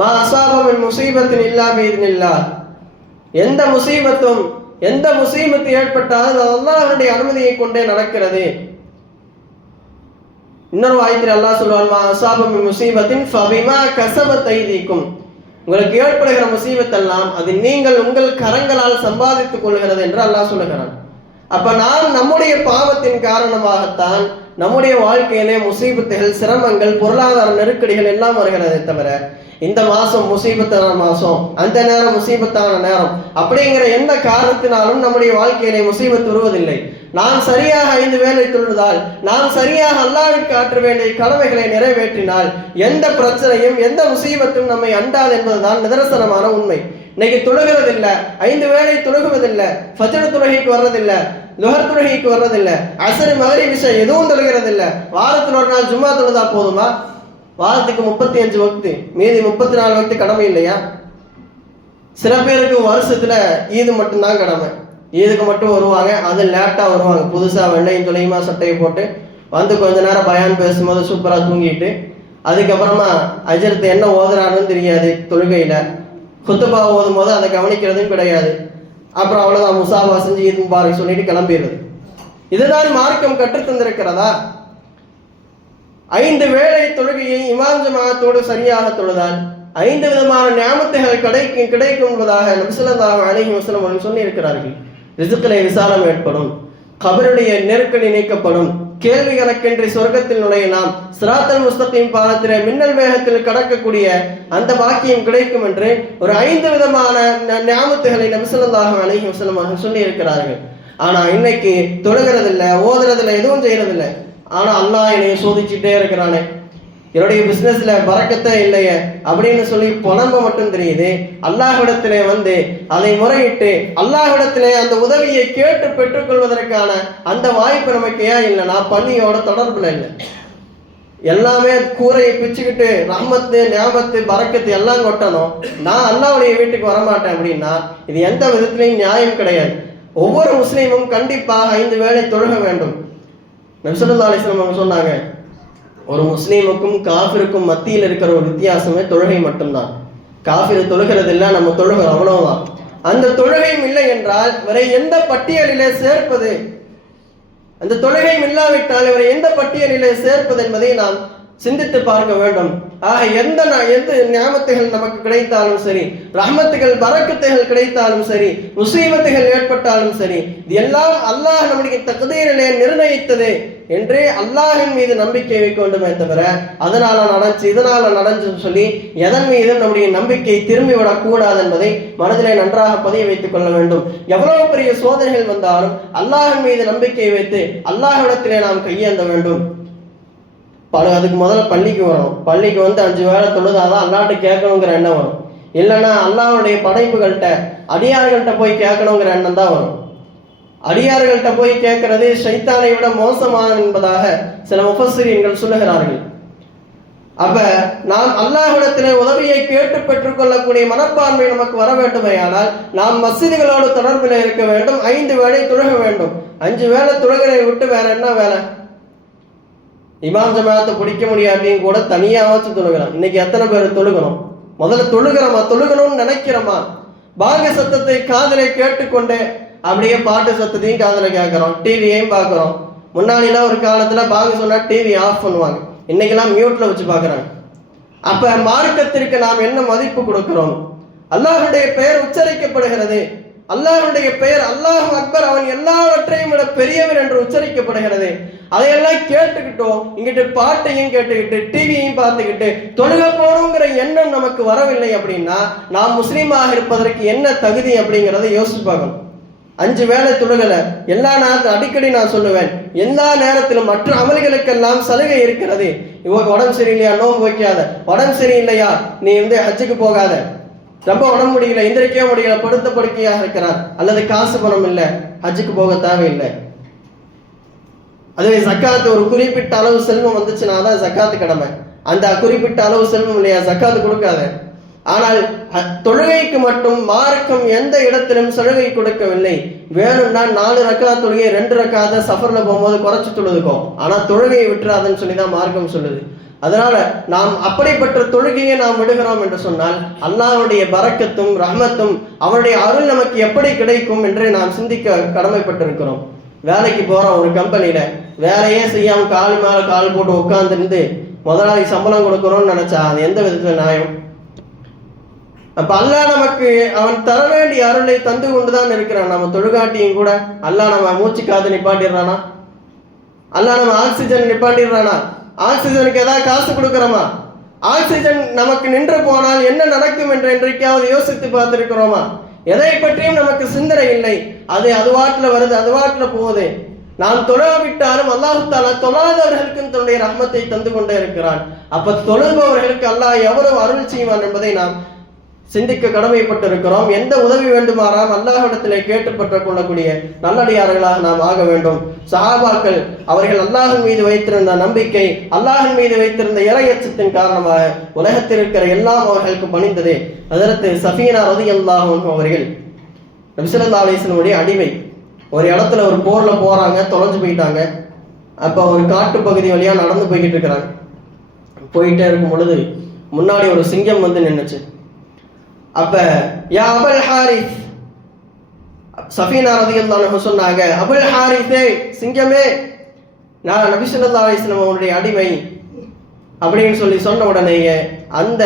மா அஸாப மின் முஸீபத்தின் இல்லா பிஇذنில்லாஹ். எந்த முசீபத்து ஏற்பட்டாலும் அல்லாஹ்வுடைய அனுமதியை கொண்டே நடக்கிறது. இன்னொரு ஆயத்தில் அல்லாஹ் சொல்வான், மா அஸாப மின் முஸீபத்தின் ஃபபிமா கஸபத் ஐதீக்கும். உங்களுக்கு ஏற்படுகிற முசீபத்தெல்லாம் அது நீங்கள் உங்கள் கரங்களால் சம்பாதித்துக் கொள்கிறது என்று அல்லாஹ் சொல்லுகிறான். அப்ப நாம் நம்முடைய பாவத்தின் காரணமாகத்தான் நம்முடைய வாழ்க்கையிலே முசீபத்துகள், சிரமங்கள், பொருளாதார நெருக்கடிகள் எல்லாம் வருகிறதே தவிர இந்த மாசம் முசீபத்தான மாசம், அந்த நேரம் முசீபத்தான நேரம் அப்படிங்கிற எந்த காரணத்தினாலும் நம்முடைய வாழ்க்கையிலே முசீபத் வருவதில்லை. நாம் சரியாக 5 வேளை தொழுதால், நாம் சரியாக அல்லாஹ்விற்கு ஆற்ற வேண்டிய கடமைகளை நிறைவேற்றினால் எந்த பிரச்சனையும் எந்த முசீபத்தும் நம்மை அண்டாது என்பதுதான் நிதர்சனமான உண்மை. இன்னைக்கு தொழுகிறதில்லை, 5 வேளை தொழுகுவதில்லை, ஃபஜ்ர் தொழுகைக்கு வர்றதில்லை, லுஹர் தொழுகைக்கு வர்றதில்லை, அஸ்ர் மக்ரிப் இஷா எதுவும் தொழுகிறதில்லை. வாரத்தில் ஒரு நாள் ஜும்மா தொழுதா போதுமா? வாரத்துக்கு 35 வக்து, மீதி 34 வக்து கடமை இல்லையா? சில பேருக்கு வருஷத்துல ஈது மட்டும்தான் கடமை. ஈதுக்கு மட்டும் வருவாங்க, அது லேட்டா வருவாங்க. புதுசா வெள்ளையும் துளையுமா சட்டையை போட்டு வந்து கொஞ்ச நேரம் பயான் பேசும்போது சூப்பரா தூங்கிட்டு, அதுக்கப்புறமா அஜரத்து என்ன ஓதுறாருன்னு தெரியாது, தொழுகையில குத்துபா ஓதும் போது அதை கவனிக்கிறதும் கிடையாது. அப்புறம் அவ்வளவுதான், முசாபா செஞ்சு ஈது முபாரக் சொல்லிட்டு கிளம்பிடுறது. இதுதான் மார்க்கம் கற்றுத்தந்திருக்கிறதா? 5 வேளை தொழுகையை இமாம் ஜமாஅத்தோடு சரியாக தொழுதால் 5 விதமான நியாமத்துகள் கிடைக்கும் என்பதாக நபி ஸல்லல்லாஹு அலைஹி வஸல்லம் அவர்கள் சொல்லி இருக்கிறார்கள். ரிஸ்கிலே விசாலம் ஏற்படும், கபருடைய நெருக்கடி நீக்கப்படும், கேள்வி கணக்கின்றி சொர்க்கத்தில் நுழையலாம், சிராத்தல் முஸ்தகீம் பாலத்திலே மின்னல் வேகத்தில் கடக்கக்கூடிய அந்த பாக்கியம் கிடைக்கும் என்று ஒரு 5 விதமான நியாமத்துகளை நபி ஸல்லல்லாஹு அலைஹி வஸல்லம் அவர்கள் சொல்லி இருக்கிறார்கள். ஆனா இன்னைக்கு தொழுகிறது இல்லை, ஓதுறது இல்லை, எதுவும் செய்யறது இல்லை. ஆனா அல்லாஹ் என்னைய சோதிச்சுட்டே இருக்கிறானே, என்னுடைய பிசினஸ்ல பறக்கத்தே இல்லையே அப்படின்னு சொல்லி புலம்ப மட்டும் தெரியுது. அல்லாஹ்விடத்திலே வந்து அதை முறையிட்டு அல்லாஹ்விடத்திலே அந்த உதவியை கேட்டு பெற்றுக்கொள்வதற்கான அந்த வாய்ப்பு நமக்கு ஏன் இல்லைன்னா பள்ளியோட தொடர்புல இல்லை. எல்லாமே கூரையை பிச்சுக்கிட்டு ரஹ்மத்து நியாமத்து பறக்கத்து எல்லாம் கொட்டணும், நான் அல்லாஹ்வுடைய வீட்டுக்கு வரமாட்டேன் அப்படின்னா இது எந்த விதத்திலையும் நியாயம் கிடையாது. ஒவ்வொரு முஸ்லீமும் கண்டிப்பாக 5 வேளை தொழுக வேண்டும். நபி ஸல்லல்லாஹு அலைஹி வஸல்லம் அவங்க சொன்னாங்க, ஒரு முஸ்லீமுக்கும் காஃபிருக்கும் மத்தியில் இருக்கிற ஒரு வித்தியாசமே தொழுகை மட்டும்தான். காஃபிர் தொழுகிறது இல்லை, நம்ம தொழுகிறோம், அவ்வளவுதான். அந்த தொழுகையும் இல்லை என்றால் இவரை எந்த பட்டியலிலே சேர்ப்பது, அந்த தொழுகையும் இல்லாவிட்டால் இவரை எந்த பட்டியலிலே சேர்ப்பது என்பதை நாம் சிந்தித்து பார்க்க வேண்டும். ஆக எந்த நியாமத்துகள் நமக்கு கிடைத்தாலும் சரி, ரஹ்மத்துகள் பரக்கத்துகள் கிடைத்தாலும் சரி, முசீபத்துகள் ஏற்பட்டாலும் சரி, இது எல்லாம் அல்லாஹ் நம்முடைய தக்தீரிலே நிர்ணயித்தது என்று அல்லாஹின் மீது நம்பிக்கை வைக்க வேண்டுமே தவிர அதனால நடந்துச்சு இதனால நடந்துச்சுன்னு சொல்லி எதன் மீதும் நம்முடைய நம்பிக்கை திரும்பி விடக்கூடாது என்பதை மனதிலே நன்றாக பதிய வைத்துக் கொள்ள வேண்டும். எவ்வளவு பெரிய சோதனைகள் வந்தாலும் அல்லாஹின் மீது நம்பிக்கை வைத்து அல்லாஹ்விடத்திலே நாம் கையேந்த வேண்டும். அதுக்கு முதல்ல பள்ளிக்கு வரணும். பள்ளிக்கு வந்து 5 வேளை தொழுதாதான் அல்லாஹ்ட்ட கேட்கணுங்கிற எண்ணம் வரும். இல்லைன்னா அல்லாஹ்வுடைய படைப்புகள்கிட்ட அடியார்கள்ட்ட போய் கேட்கணுங்கிற எண்ணம் தான் வரும். அடியார்கள்ட்ட போய் கேட்கறது ஷைத்தானை விட மோசமானது என்பதாக சில முஃபஸ்ஸிரீன்கள் சொல்லுகிறார்கள். அப்ப நாம் அல்லாஹ்விடத்திலே உதவியை கேட்டு பெற்றுக்கொள்ளக்கூடிய மனப்பான்மை நமக்கு வர வேண்டுமையானால் நாம் மஸ்ஜிதுகளோடு தொடர்பில் இருக்க வேண்டும். 5 வேளை தொழுக வேண்டும். 5 வேளை தொழுகிறதை விட்டு வேற என்ன வேலை? இமாம் ஜமாத்தை பிடிக்க முடியாட்டியும் கூட தனியாவாச்சும் தொழுகிறோம். இன்னைக்கு எத்தனை பேர் தொழுகிறோம்? முதல்ல தொழுகணும்னு நினைக்கிறோமா? பாங்க சத்தத்தை காதலை கேட்டுக்கொண்டே அப்படியே பாட்டு சத்தத்தையும் காதல கேட்கிறோம், டிவியையும் பார்க்கிறோம். முன்னாடிலாம் ஒரு காலத்துல பாங்க சொன்னா டிவி ஆஃப் பண்ணுவாங்க, இன்னைக்கெல்லாம் மியூட்ல வச்சு பார்க்கறாங்க. அப்ப மார்க்கத்திற்கு நாம் என்ன மதிப்பு கொடுக்கிறோம்? அல்லாஹ்வுடைய பெயர் உச்சரிக்கப்படுகிறது, அல்லாஹ்வுடைய பெயர் அல்லாஹ் அக்பர், அவன் எல்லாவற்றையும் விட பெரியவன் என்று உச்சரிக்கப்படுகிறது. அதையெல்லாம் கேட்டுக்கிட்டோம், இங்கிட்டு பாட்டையும் கேட்டுக்கிட்டு டிவியையும் பார்த்துக்கிட்டு தொழுக போறோங்கிற எண்ணம் நமக்கு வரவில்லை அப்படின்னா நாம் முஸ்லீமாக இருப்பதற்கு என்ன தகுதி அப்படிங்கிறத யோசிச்சு பார்க்கணும். 5 வேளை தொழுகல எல்லா நேரத்திலும் அடிக்கடி நான் சொல்லுவேன், எல்லா நேரத்திலும் மற்ற அமல்களுக்கெல்லாம் சலுகை இருக்கிறது. இவங்க உடம்பு சரியில்லையா நோன்பு வைக்காத, உடம்பு சரியில்லையா நீ ஹஜ்ஜுக்கு போகாத, ரொம்ப உடம்பு முடியல எந்திரிக்கவே முடியல படுத்த படுக்கையாக இருக்கிறார், அல்லது காசு பணம் இல்லை ஹஜ்ஜுக்கு போக தேவையில்லை. அதுவே ஜக்காத்து ஒரு குறிப்பிட்ட அளவு செல்வம் வந்துச்சுன்னா தான் ஜக்காத்து கடமை. அந்த குறிப்பிட்ட அளவு செல்வம் இல்லையா ஜக்காத்து கொடுக்காத. ஆனால் தொழுகைக்கு மட்டும் மார்க்கம் எந்த இடத்திலும் சலுகை கொடுக்கவில்லை. வேணும்னா 4 ரக்காத் தொழுகை 2 ரக்காத சஃபர்ல போகும்போது குறைச்சு தொழுதுக்கும், ஆனா தொழுகையை விட்டுறாதுன்னு சொல்லி தான் மார்க்கம் சொல்லுது. அதனால நாம் அப்படிப்பட்ட தொழுகையை நாம் விடுகிறோம் என்று சொன்னால் அல்லாஹ்வுடைய பரக்கத்தும் ரஹ்மத்தும் அவருடைய அருள் நமக்கு எப்படி கிடைக்கும் என்று நாம் சிந்திக்க கடமைப்பட்டிருக்கிறோம். வேலைக்கு போறோம், ஒரு கம்பெனியில வேலையே செய்யாம கால் மேல கால் போட்டு உட்கார்ந்துருந்து முதலாளி சம்பளம் கொடுக்கணும்னு நினைச்சா அது எந்த விதத்துல நியாயம்? அப்ப அல்லாஹ் நமக்கு அவன் தர வேண்டிய அருளை தந்து கொண்டுதான் இருக்கிறான். நம்ம தொழுகாட்டியும் கூட அல்லாஹ் நம்ம மூச்சு காத்து நிப்பாட்டிடுறானா? அல்லாஹ் நம்ம ஆக்சிஜன் நிப்பாட்டிடுறானா? ஆக்சிஜனுக்கு ஏதாவது காசு கொடுக்கிறோமா? ஆக்சிஜன் நமக்கு நின்று போனால் என்ன நடக்கும் என்று என்றைக்காவது யோசித்து பார்த்திருக்கிறோமா? எதை பற்றியும் நமக்கு சிந்தனை இல்லை. அதுவாட்டுல வருது, அதுவாட்டுல போகுது. நாம் தொழாவிட்டாலும் அல்லாஹ் தஆலா தொழாதவர்களுக்கும் தன்னுடைய ரஹ்மத்தை தந்து கொண்டே இருக்கிறான். அப்ப தொழுபவர்களுக்கு அல்லாஹ் எவ்வளவு அருள் செய்வான் என்பதை நாம் சிந்திக்க கடமைப்பட்டிருக்கிறோம். எந்த உதவி வேண்டுமானால் அல்லாஹ்விடத்திலே கேட்டு பெற்றுக் கொள்ளக்கூடிய நல்லடியார்களாக நாம் ஆக வேண்டும். சஹாபாக்கள் அவர்கள் அல்லாஹ்வின் மீது வைத்திருந்த நம்பிக்கை, அல்லாஹ்வின் மீது வைத்திருந்த இறையச்சத்தின் காரணமாக உலகத்தில் இருக்கிற எல்லாம் அவர்களுக்கு பணிந்தது. ஹஜ்ரத் சஃபீனா ரலியல்லாஹு அன்ஹா அவர்கள் நபி ஸல்லல்லாஹு அலைஹி வஸல்லம் அடிமை. ஒரு இடத்துல ஒரு போர்ல போறாங்க, தொலைஞ்சு போயிட்டாங்க. அப்ப ஒரு காட்டு பகுதி வழியா நடந்து போய்கிட்டு இருக்கிறாங்க. போயிட்டே இருக்கும் பொழுது முன்னாடி ஒரு சிங்கம் வந்து நின்னுச்சு. அப்ப யா அபுல் ஹாரிஸ், சஃபீனா ரலியல்லாஹு அன்ஹா சொன்னாங்க, அபுல் ஹாரிஸே சிங்கமே, நான் நபி ஸல்லல்லாஹு அலைஹி வஸல்லம் அவருடைய அடிமை. அப்படின்னு சொன்ன உடனேயே அந்த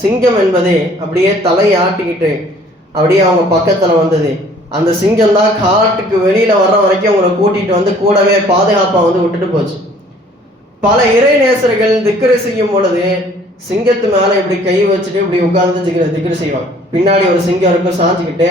சிங்கம் என்பது அப்படியே தலையை ஆட்டிக்கிட்டு அப்படியே அவங்க பக்கத்துல வந்தது. அந்த சிங்கம் தான் காட்டுக்கு வெளியில வர்ற வரைக்கும் அவங்களை கூட்டிட்டு வந்து கூடவே பாதுகாப்பா வந்து விட்டுட்டு போச்சு. பல இறை நேசர்கள் திக்ரு செய்யும் பொழுது சிங்கத்து மேல இப்படி கை வச்சுட்டு இப்படி உட்கார்ந்து திக்ரு செய்வாங்க. பின்னாடி ஒரு சிங்கம் இருக்கும் சாஞ்சுக்கிட்டு